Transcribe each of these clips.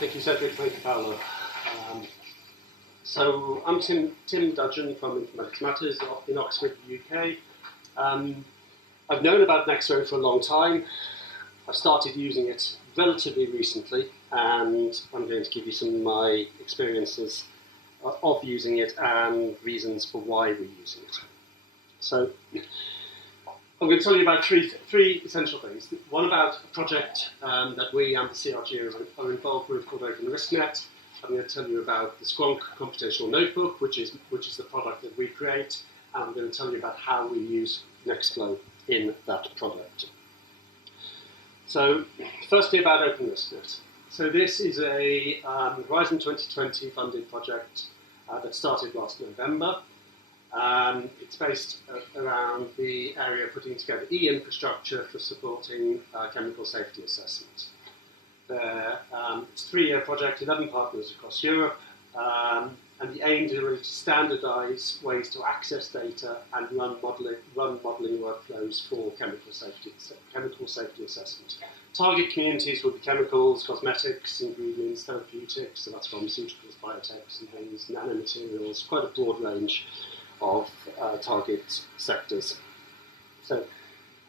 Thank you, Cedric. Thank you, Paolo. So I'm Tim Dudgeon from Informatics Matters in Oxford, UK. I've known about Nextflow for a long time. I've started using it relatively recently, and I'm going to give you some of my experiences of using it and reasons for why we're using it. So I'm going to tell you about three essential things. One about a project that we and the CRG are involved with called Canvasnet. I'm going to tell you about the Squonk computational notebook, which is the product that we create, and I'm going to tell you about how we use Nextflow in that product. So, firstly about OpenRiskNet. So this is a Horizon 2020 funded project that started last November. It's based around the area of putting together e-infrastructure for supporting chemical safety assessment. It's a 3-year project, 11 partners across Europe, and the aim is really to standardise ways to access data and run modelling workflows for chemical safety assessment. Target communities will be chemicals, cosmetics, ingredients, therapeutics, so that's pharmaceuticals, biotechs and things, nanomaterials, quite a broad range of target sectors. So,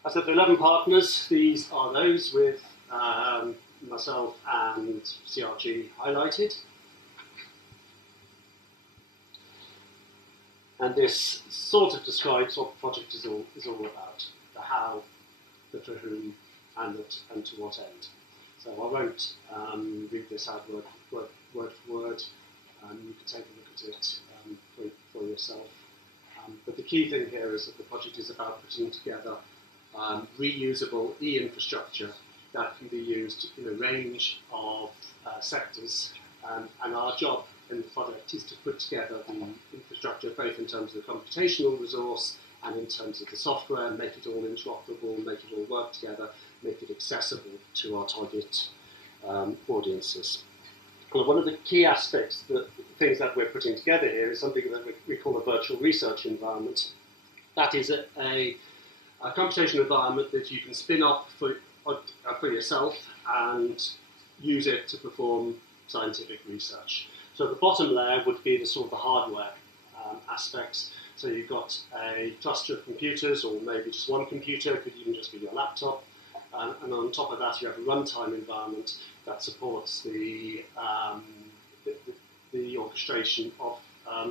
as I said, the 11 partners, these are those with myself and CRG highlighted. And this sort of describes what the project is all about, the how, the for whom, and to what end. So I won't read this out word for word. You can take a look at it for yourself. But the key thing here is that the project is about putting together reusable e-infrastructure that can be used in a range of sectors, and our job in the project is to put together the infrastructure both in terms of the computational resource and in terms of the software, make it all interoperable, make it all work together, make it accessible to our target audiences. And one of the key aspects, the things that we're putting together here, is something that we call a virtual research environment. That is a computation environment that you can spin up for yourself and use it to perform scientific research. So the bottom layer would be the sort of the hardware aspects. So you've got a cluster of computers, or maybe just one computer, it could even just be your laptop. And on top of that, you have a runtime environment that supports the orchestration of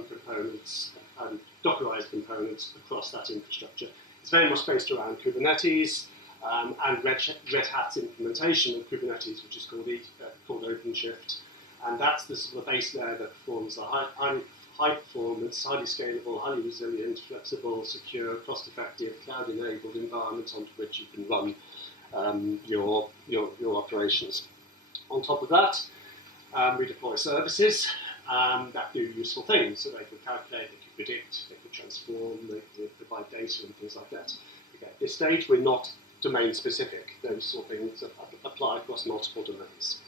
components and Dockerized components across that infrastructure. It's very much based around Kubernetes and Red Hat's implementation of Kubernetes, which is called OpenShift. And that's the sort of base layer that performs a high performance, highly scalable, highly resilient, flexible, secure, cost-effective, cloud-enabled environment onto which you can run your operations. On top of that, we deploy services that do useful things. So they could calculate, they could predict, they could transform, they could provide data and things like that. Okay, at this stage, we're not domain specific. Those sort of things apply across multiple domains.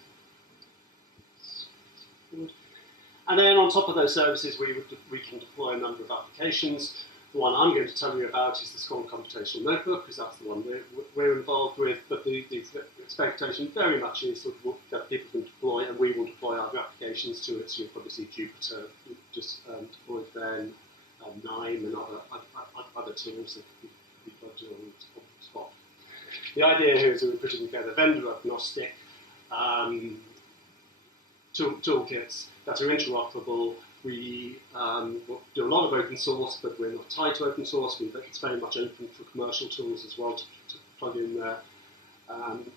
And then on top of those services, we can deploy a number of applications. The one I'm going to tell you about is the Squonk computational notebook, because that's the one we're involved with. But the expectation very much is that people can deploy, and we will deploy other applications to it. So you'll probably see Jupyter just deployed then, Nime and other tools that could be plugged in on the spot. The idea here is that we're putting together vendor agnostic toolkits that are interoperable. We do a lot of open source, but we're not tied to open source. It's very much open for commercial tools as well to plug in there. And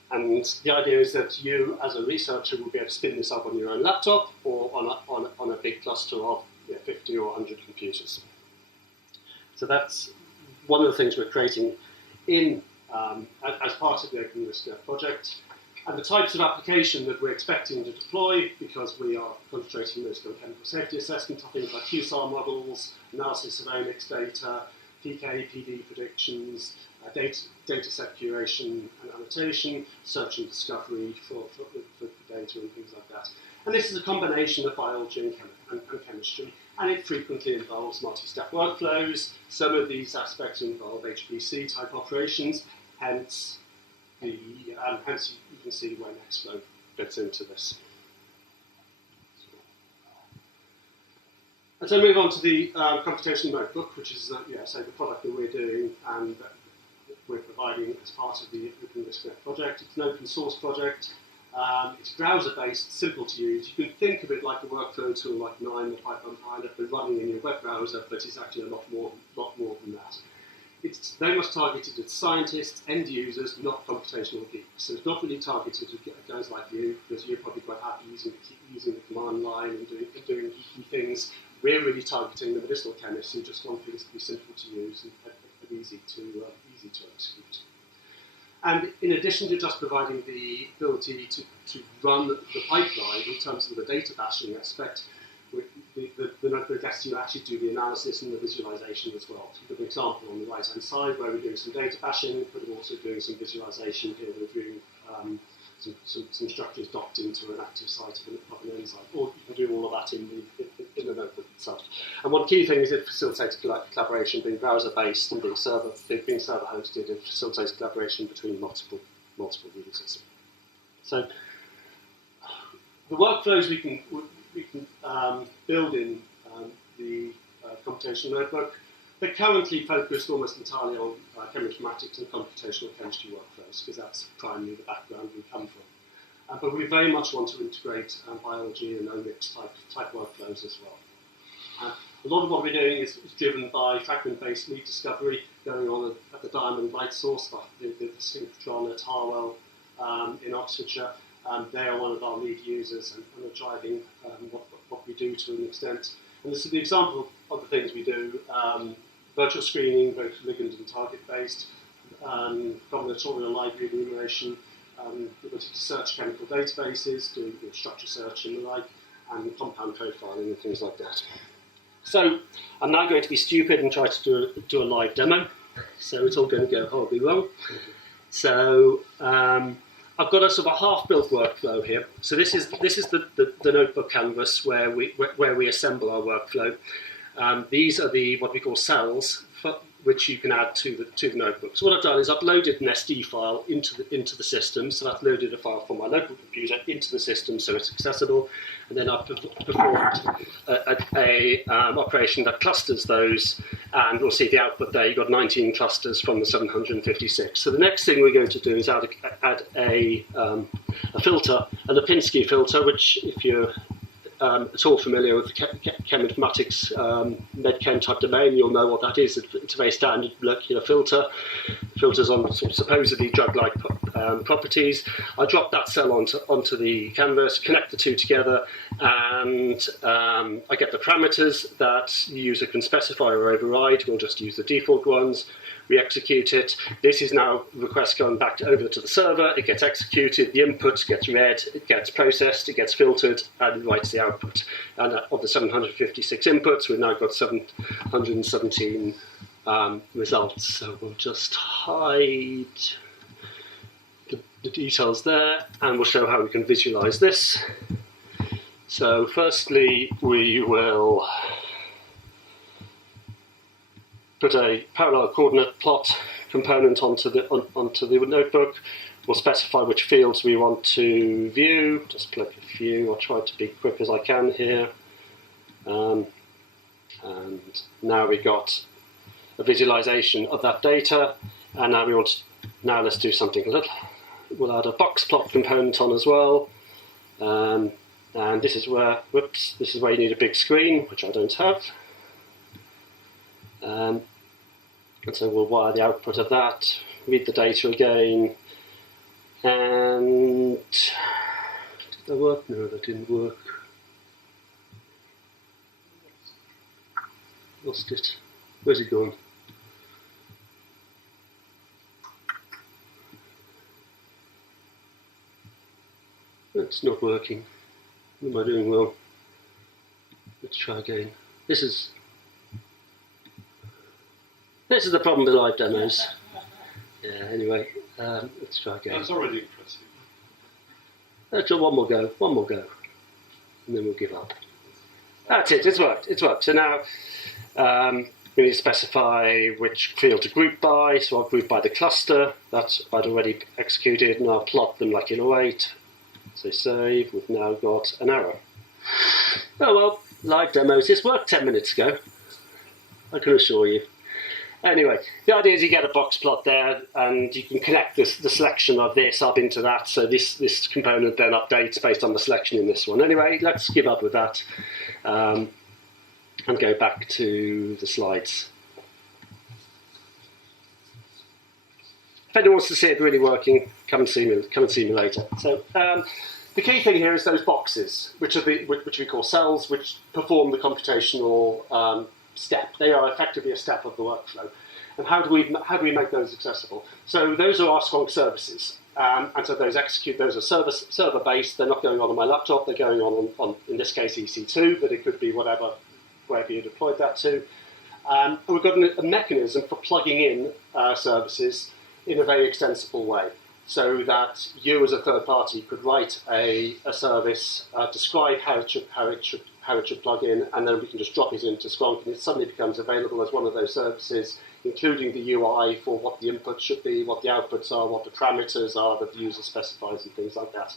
the idea is that you, as a researcher, will be able to spin this up on your own laptop or on a big cluster of 50 or 100 computers. So that's one of the things we're creating as part of the OpenRiskNet project. And the types of application that we're expecting to deploy, because we are concentrating mostly on chemical safety assessment, are things like QSAR models, analysis of omics data, PK, PD predictions, data set curation and annotation, search and discovery for data and things like that. And this is a combination of biology and chemistry, and it frequently involves multi-step workflows. Some of these aspects involve HPC type operations, hence you can see where Nextflow fits into this. And so move on to the computational notebook, which is so the product that we're doing and that we're providing as part of the Nextflow project. It's an open source project. It's browser-based, simple to use. You can think of it like a workflow tool like Nine or Python Pilot, but running in your web browser, but it's actually a lot more than that. It's very much targeted at scientists, end users, not computational geeks. So it's not really targeted at guys like you, because you're probably quite happy using the command line and doing geeky things. We're really targeting the medicinal chemists who just want things to be simple to use and easy to execute. And in addition to just providing the ability to run the pipeline in terms of the data bashing aspect, the notebook lets you actually do the analysis and the visualization as well. So you've got an example on the right-hand side where we're doing some data bashing, but we're also doing some visualization here. We're doing some structures docked into an active site of an enzyme, or you can do all of that in the notebook itself. And one key thing is it facilitates collaboration, being browser-based and being server-hosted. It facilitates collaboration between multiple users. So the workflows we can build in the computational notebook. They're currently focused almost entirely on cheminformatics and computational chemistry workflows, because that's primarily the background we come from. But we very much want to integrate biology and omics type workflows as well. A lot of what we're doing is driven by fragment-based lead discovery going on at the Diamond Light Source, the synchrotron at Harwell in Oxfordshire. They are one of our lead users and are driving what we do to an extent. And this is the example of the things we do. Virtual screening, both ligand and target-based, combinatorial library enumeration, the ability to search chemical databases, do structure search and the like, and compound profiling and things like that. So I'm now going to be stupid and try to do a live demo. So it's all going to go horribly wrong. So I've got a sort of a half-built workflow here. So this is the notebook canvas where we assemble our workflow. These are what we call cells, which you can add to the notebook. So what I've done is I've loaded an SD file into the system. So I've loaded a file from my local computer into the system so it's accessible. And then I've performed a operation that clusters those. And we'll see the output there. You've got 19 clusters from the 756. So the next thing we're going to do is add a filter, a Lipinski filter, which if you're at all familiar with the cheminformatics medchem type domain, you'll know what that is. It's a very standard molecular filter. Filters on sort of supposedly drug-like properties. I drop that cell onto the canvas, connect the two together, and I get the parameters that the user can specify or override. We'll just use the default ones. We execute it. This is now request going back over to the server. It gets executed. The input gets read. It gets processed. It gets filtered, and it writes the output. And of the 756 inputs, we've now got 717 results. So we'll just hide the details there, and we'll show how we can visualize this. So firstly, we will put a parallel coordinate plot component onto the notebook. We'll specify which fields we want to view. Just click a few. I'll try to be quick as I can here. And now we've got a visualization of that data. And now let's do something a little. We'll add a box plot component on as well. And this is where you need a big screen, which I don't have. And so we'll wire the output of that, read the data again, and did that work? No, that didn't work. Lost it. Where's it gone? It's not working. What am I doing wrong? Let's try again. This is the problem with live demos. Yeah, anyway, let's try again. That's already impressive. Let's try one more go, and then we'll give up. That's it, it's worked. So now we need to specify which field to group by, so I'll group by the cluster, that I'd already executed, and I'll plot them like in 08. So save, we've now got an arrow. Oh well, live demos. This worked 10 minutes ago, I can assure you. Anyway, the idea is you get a box plot there, and you can connect the selection of this up into that, so this component then updates based on the selection in this one. Anyway, let's give up with that and go back to the slides. If anyone wants to see it really working, come and see me later. So the key thing here is those boxes, which we call cells, which perform the computational step. They are effectively a step of the workflow. And how do we make those accessible? So those are our Squonk services. And so those are server-based. They're not going on my laptop. They're going on in this case, EC2, but it could be wherever you deployed that to. And we've got a mechanism for plugging in services in a very extensible way, so that you as a third party could write a service, describe how it should plug in, and then we can just drop it into Squonk, and it suddenly becomes available as one of those services, including the UI for what the inputs should be, what the outputs are, what the parameters are that the user specifies, and things like that.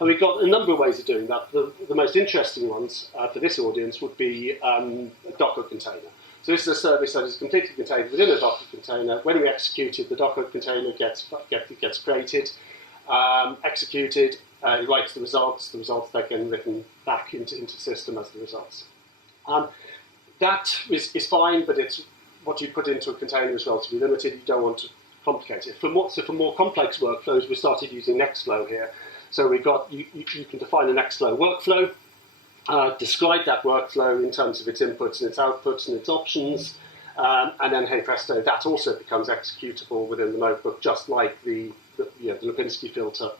And we've got a number of ways of doing that. The most interesting ones for this audience would be a Docker container. So this is a service that is completely contained within a Docker container. When we execute it, the Docker container gets created, executed, it writes the results then get written back into system as the results. That is fine, but it's what you put into a container is relatively limited. You don't want to complicate it. For more complex workflows, we started using Nextflow here. So we've got you can define a Nextflow workflow. Describe that workflow in terms of its inputs and its outputs and its options, and then, hey presto, that also becomes executable within the notebook, just like the Lipinski filter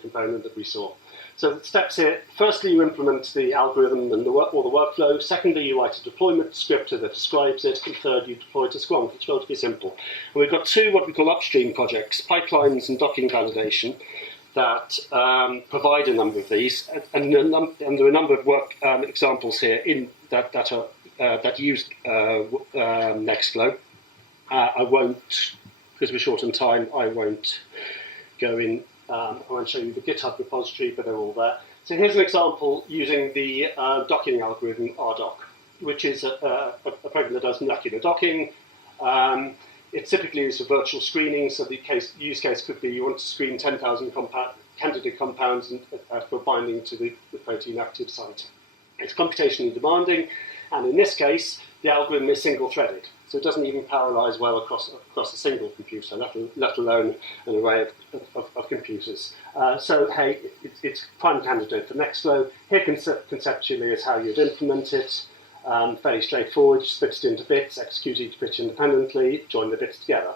component that we saw. So the steps here: firstly, you implement the algorithm and the workflow. Secondly, you write a deployment script that describes it. And third, you deploy to Squonk. It's relatively simple. And we've got two what we call upstream projects: pipelines and docking validation, that provide a number of these, and there are a number of work examples here that use Nextflow. I won't, because we're short on time, I won't go in. I won't show you the GitHub repository, but they're all there. So here's an example using the docking algorithm RDoc, which is a program that does molecular docking. It typically is for virtual screening, so the use case could be you want to screen 10,000 candidate compounds for binding to the protein active site. It's computationally demanding, and in this case, the algorithm is single-threaded, so it doesn't even parallelize well across a single computer, let alone an array of computers. So, hey, it's prime candidate for Nextflow. Here conceptually is how you'd implement it. Fairly straightforward, split it into bits, execute each bit independently, join the bits together.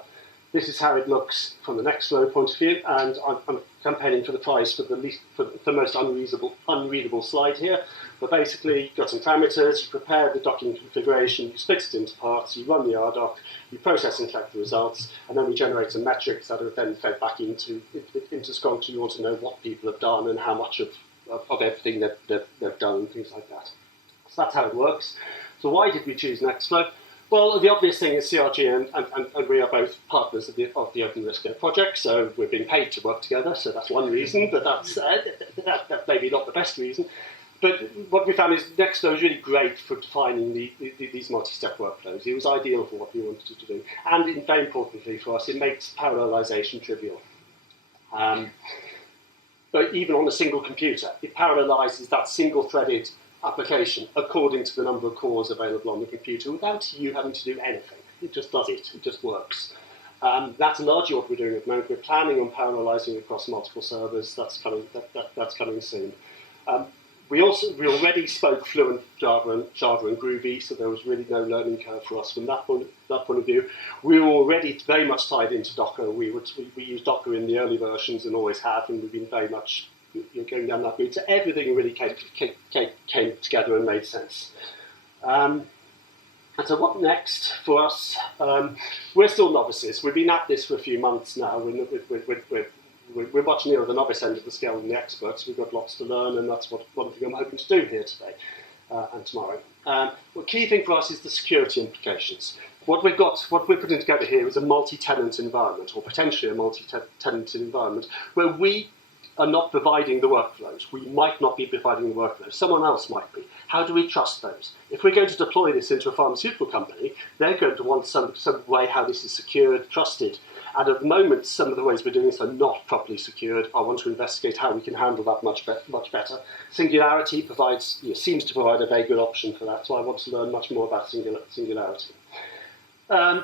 This is how it looks from the Nextflow point of view, and I'm campaigning for the prize for the most unreadable slide here. But basically, you've got some parameters, you prepare the docking configuration, you split it into parts, you run the RDoc, you process and collect the results, and then we generate some metrics that are then fed back into Squonk. You want to know what people have done and how much of everything that they've done and things like that. So that's how it works. So why did we choose Nextflow? Well, the obvious thing is CRG and we are both partners of the OpenRISC project, so we're being paid to work together, so that's one reason, but that's maybe not the best reason. But what we found is Nextflow is really great for defining these multi-step workflows. It was ideal for what we wanted to do. And very importantly for us, it makes parallelization trivial. But even on a single computer, it parallelizes that single-threaded application according to the number of cores available on the computer without you having to do anything. It just does it. It just works. That's largely what we're doing at the moment. We're planning on parallelizing across multiple servers. That's coming. That's coming soon. We already spoke fluent Java and Groovy, so there was really no learning curve for us from that point of view. We were already very much tied into Docker. We used Docker in the early versions and always have, and we've been very much going down that route. So everything really came together and made sense. And so what next for us? We're still novices. We've been at this for a few months now. We're much nearer the novice end of the scale than the experts. We've got lots to learn, and that's one thing I'm hoping to do here today and tomorrow. The key thing for us is the security implications. What we're putting together here is a multi-tenant environment, or potentially a multi-tenant environment, where we are not providing the workflows. We might not be providing the workflows. Someone else might be. How do we trust those? If we're going to deploy this into a pharmaceutical company, they're going to want some way how this is secured, trusted. And at the moment, some of the ways we're doing this are not properly secured. I want to investigate how we can handle that much better. Singularity provides, seems to provide a very good option for that, so I want to learn much more about singularity.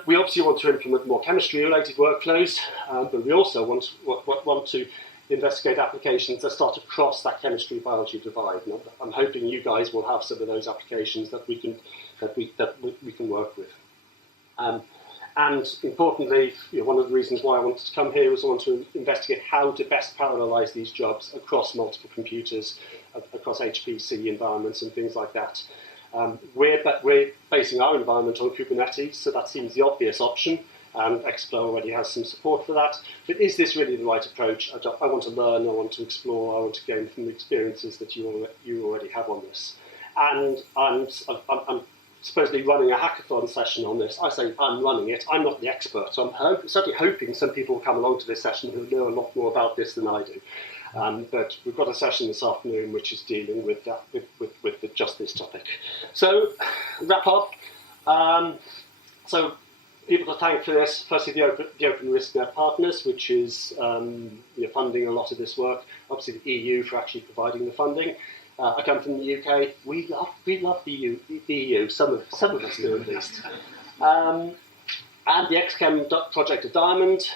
We obviously want to implement more chemistry-related workflows, but we also want to investigate applications that start to cross that chemistry-biology divide. And I'm hoping you guys will have some of those applications that we can work with. And importantly, one of the reasons why I wanted to come here was I want to investigate how to best parallelize these jobs across multiple computers, across HPC environments and things like that. We're basing our environment on Kubernetes, so that seems the obvious option. Nextflow already has some support for that. But is this really the right approach? I want to learn, I want to explore, I want to gain from the experiences that you already have on this. And I'm supposedly running a hackathon session on this. I say I'm running it. I'm not the expert, so I'm certainly hoping some people will come along to this session who know a lot more about this than I do. But we've got a session this afternoon which is dealing with that, with just this topic. So, wrap up. So, people to thank for this. Firstly, the Open Risk Net partners, which is funding a lot of this work. Obviously, the EU for actually providing the funding. I come from the UK. We love the EU. Some of us do at least. And the XChem project of Diamond,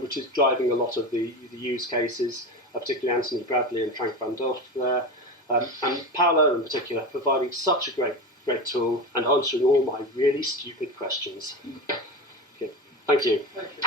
which is driving a lot of the use cases, particularly Anthony Bradley and Frank van Delft there, and Paolo in particular, providing such a great tool and answering all my really stupid questions. Okay, thank you. Thank you.